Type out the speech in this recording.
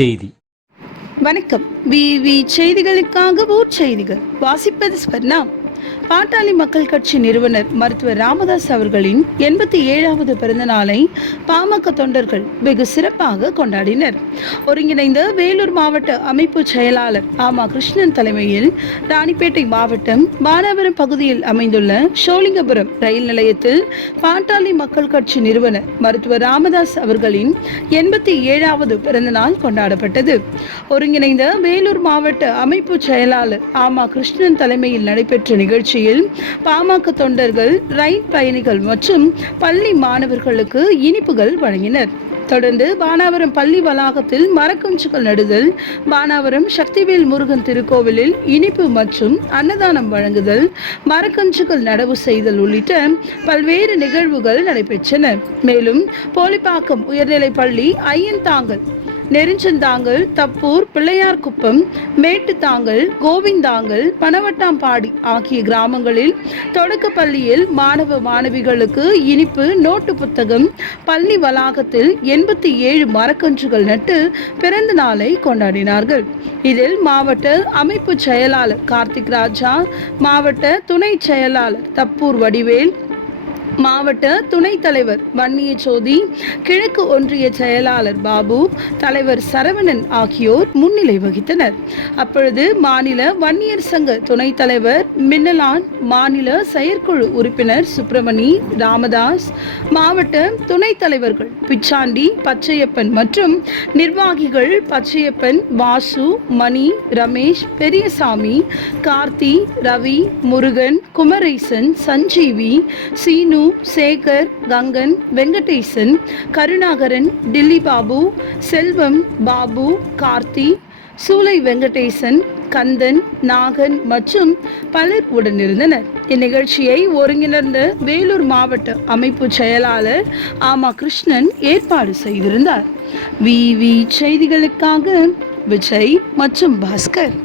செய்தி. வணக்கம். விவி செய்திகளுக்காக ஊர் செய்திகள் வாசிப்பது ஸ்வர்ணா. பாட்டாளி மக்கள் கட்சி நிறுவனர் மருத்துவர் ராமதாஸ் அவர்களின் 87வது பிறந்த நாளை பாமக தொண்டர்கள் வெகு சிறப்பாக கொண்டாடினர். ஒருங்கிணைந்த வேலூர் மாவட்ட அமைப்பு செயலாளர் ஆமா கிருஷ்ணன் தலைமையில் ராணிப்பேட்டை மாவட்டம் பானாவரம் பகுதியில் அமைந்துள்ள சோழிங்கபுரம் ரயில் நிலையத்தில் பாட்டாளி மக்கள் கட்சி நிறுவனர் மருத்துவர் ராமதாஸ் அவர்களின் 87வது பிறந்த நாள் கொண்டாடப்பட்டது. ஒருங்கிணைந்த வேலூர் மாவட்ட அமைப்பு செயலாளர் ஆமா கிருஷ்ணன் தலைமையில் நடைபெற்ற நிகழ்ச்சியில் பாமக தொண்டர்கள், ரயில் பயணிகள் மற்றும் பள்ளி மாணவர்களுக்கு இனிப்புகள் வழங்கினர். தொடர்ந்து பானாவரம் பள்ளி வளாகத்தில் மரக்கன்றுகள் நடுதல், பானாவரம் சக்திவேல் முருகன் திருக்கோவிலில் இனிப்பு மற்றும் அன்னதானம் வழங்குதல், மரக்கன்றுகள் நடவு செய்தல் உள்ளிட்ட பல்வேறு நிகழ்வுகள் நடைபெற்றன. மேலும் போலிப்பாக்கம் உயர்நிலைப் பள்ளி, ஐயன்தாங்கல், நெருஞ்சந்தாங்கல், தப்பூர், பிள்ளையார்குப்பம், மேட்டுத்தாங்கல், கோவிந்தாங்கல், பனவட்டாம்பாடி ஆகிய கிராமங்களில் தொடக்க பள்ளியில் மாணவ மாணவிகளுக்கு இனிப்பு, நோட்டு புத்தகம், பள்ளி வளாகத்தில் 87 மரக்கன்றுகள் நட்டு பிறந்த நாளை கொண்டாடினார்கள். இதில் மாவட்ட அமைப்பு செயலாளர் கார்த்திக் ராஜா, மாவட்ட துணை செயலாளர் தப்பூர் வடிவேல், மாவட்ட துணைத் தலைவர் வன்னிய சோதி, கிழக்கு ஒன்றிய செயலாளர் பாபு, தலைவர் சரவணன் ஆகியோர் முன்னிலை வகித்தனர். அப்பொழுது மாநில வன்னியர் சங்க துணைத் தலைவர் மின்னலான், மாநில செயற்குழு உறுப்பினர் சுப்பிரமணி, ராமதாஸ், மாவட்ட துணைத் தலைவர்கள் பிச்சாண்டி, பச்சையப்பன் மற்றும் நிர்வாகிகள் பச்சையப்பன், வாசு, மணி, ரமேஷ், பெரியசாமி, கார்த்தி, ரவி, முருகன், குமரேசன், சஞ்சீவி, சீனு, சேகர், கங்கன், வெங்கடேசன், கருணாகரன், டில்லி பாபு, செல்வம், பாபு, கார்த்தி, சூலை வெங்கடேசன், கந்தன், நாகன் மற்றும் பலர் உடனிருந்தனர். இந்நிகழ்ச்சியை ஒருங்கிணைந்த வேலூர் மாவட்ட அமைப்பு செயலாளர் ஆமா கிருஷ்ணன் ஏற்பாடு செய்திருந்தார். விவி செய்திகளுக்காக விஜய் மற்றும் பாஸ்கர்.